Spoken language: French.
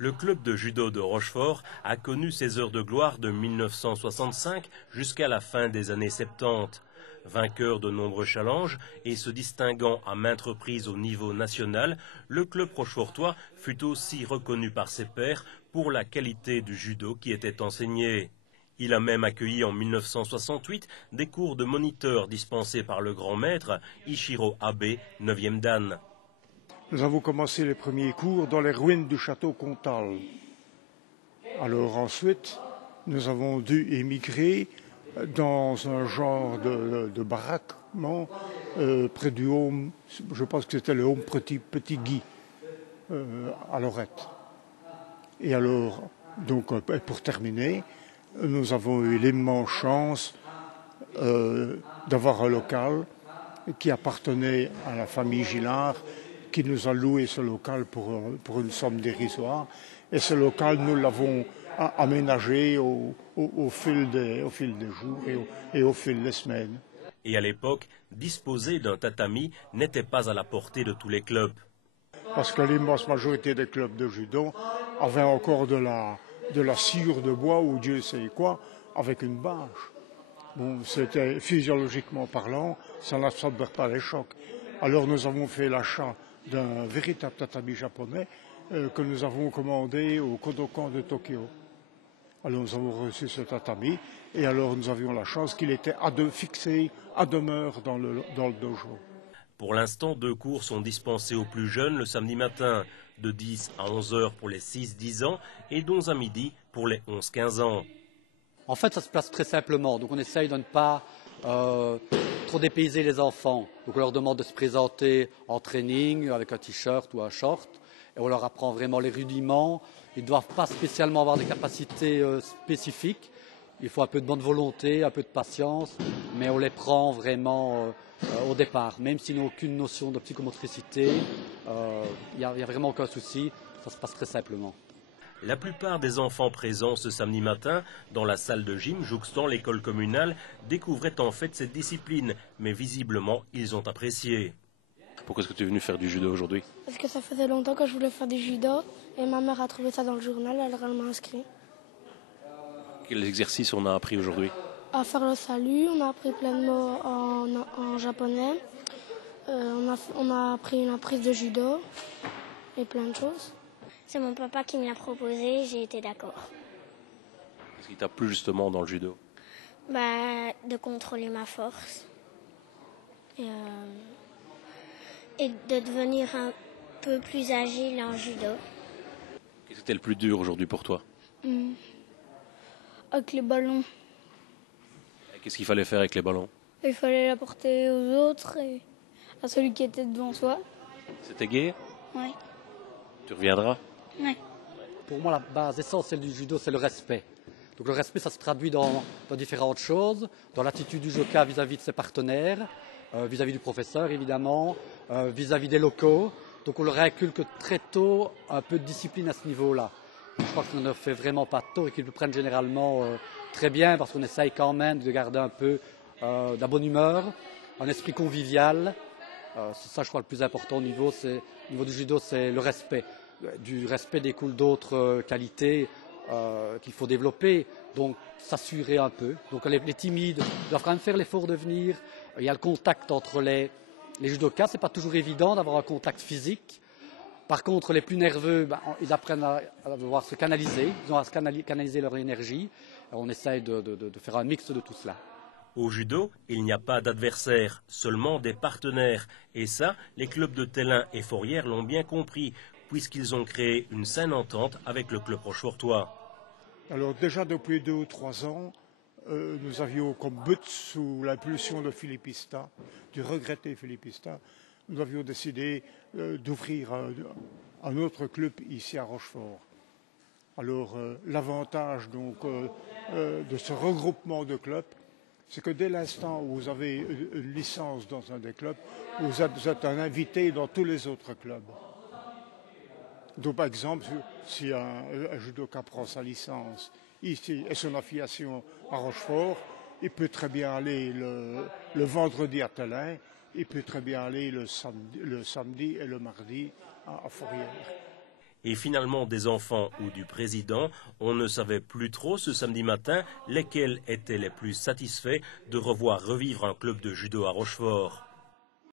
Le club de judo de Rochefort a connu ses heures de gloire de 1965 jusqu'à la fin des années 70. Vainqueur de nombreux challenges et se distinguant à maintes reprises au niveau national, le club rochefortois fut aussi reconnu par ses pairs pour la qualité du judo qui était enseigné. Il a même accueilli en 1968 des cours de moniteur dispensés par le grand maître Ichiro Abe, 9e dan. Nous avons commencé les premiers cours dans les ruines du château Comtal. Alors ensuite, nous avons dû émigrer dans un genre de baraquement près du home, je pense que c'était le home Petit Guy, à Lorette. Et alors, donc pour terminer, nous avons eu l'immense chance d'avoir un local qui appartenait à la famille Gillard, qui nous a loué ce local pour une somme dérisoire. Et ce local, nous l'avons aménagé au fil des jours et au fil des semaines. Et à l'époque, disposer d'un tatami n'était pas à la portée de tous les clubs. Parce que l'immense majorité des clubs de judo avaient encore de la sciure de bois ou Dieu sait quoi, avec une bâche. Bon, c'était physiologiquement parlant, ça n'absorbait pas les chocs. Alors nous avons fait l'achat d'un véritable tatami japonais que nous avons commandé au Kodokan de Tokyo. Alors nous avons reçu ce tatami et alors nous avions la chance qu'il était fixé à demeure dans le dojo. Pour l'instant, 2 cours sont dispensés aux plus jeunes le samedi matin, de 10 à 11 heures pour les 6-10 ans et d'11 à midi pour les 11-15 ans. En fait, ça se passe très simplement. Donc on essaye de ne pas trop dépayser les enfants. Donc on leur demande de se présenter en training avec un t-shirt ou un short. Et on leur apprend vraiment les rudiments. Ils ne doivent pas spécialement avoir des capacités spécifiques. Il faut un peu de bonne volonté, un peu de patience, mais on les prend vraiment au départ. Même s'ils n'ont aucune notion de psychomotricité, il n'y a vraiment aucun souci. Ça se passe très simplement. La plupart des enfants présents ce samedi matin dans la salle de gym jouxtant l'école communale découvraient en fait cette discipline, mais visiblement ils ont apprécié. Pourquoi est-ce que tu es venu faire du judo aujourd'hui? Parce que ça faisait longtemps que je voulais faire du judo et ma mère a trouvé ça dans le journal, alors elle m'a inscrit. Quels exercices on a appris aujourd'hui? À faire le salut, on a appris plein de mots en japonais, on a appris une apprise de judo et plein de choses. C'est mon papa qui me l'a proposé, j'ai été d'accord. Qu'est-ce qui t'a plu justement dans le judo? De contrôler ma force et de devenir un peu plus agile en judo. Qu'est-ce qui était le plus dur aujourd'hui pour toi? Avec les ballons. Qu'est-ce qu'il fallait faire avec les ballons? Il fallait l'apporter aux autres et à celui qui était devant soi. C'était gai? Oui. Tu reviendras? Oui. Pour moi, la base essentielle du judo, c'est le respect. Donc le respect, ça se traduit dans différentes choses, dans l'attitude du judoka vis-à-vis de ses partenaires, vis-à-vis du professeur évidemment, vis-à-vis des locaux. Donc on leur inculque très tôt un peu de discipline à ce niveau-là. Je crois qu'on ne fait vraiment pas tôt et qu'ils le prennent généralement très bien parce qu'on essaye quand même de garder un peu de la bonne humeur, un esprit convivial. C'est ça, je crois, le plus important au niveau du judo, c'est le respect. Du respect découle d'autres qualités qu'il faut développer, donc s'assurer un peu. Donc les timides doivent quand même faire l'effort de venir. Il y a le contact entre les judokas, c'est pas toujours évident d'avoir un contact physique. Par contre, les plus nerveux, ils apprennent à devoir se canaliser, ils ont à canaliser leur énergie. On essaye de faire un mix de tout cela. Au judo, il n'y a pas d'adversaire, seulement des partenaires. Et ça, les clubs de Tellin et Fourrière l'ont bien compris, puisqu'ils ont créé une saine entente avec le club rochefortois. Alors déjà depuis 2 ou 3 ans, nous avions comme but, sous l'impulsion de Philippista, du regretté Philippista, nous avions décidé d'ouvrir un autre club ici à Rochefort. Alors l'avantage donc de ce regroupement de clubs, c'est que dès l'instant où vous avez une licence dans un des clubs, vous êtes un invité dans tous les autres clubs. Donc par exemple, si un judoka prend sa licence ici et son affiliation à Rochefort, il peut très bien aller le vendredi à Tellin, il peut très bien aller le samedi et le mardi à Fourrière. Et finalement des enfants ou du président, on ne savait plus trop ce samedi matin lesquels étaient les plus satisfaits de revoir revivre un club de judo à Rochefort.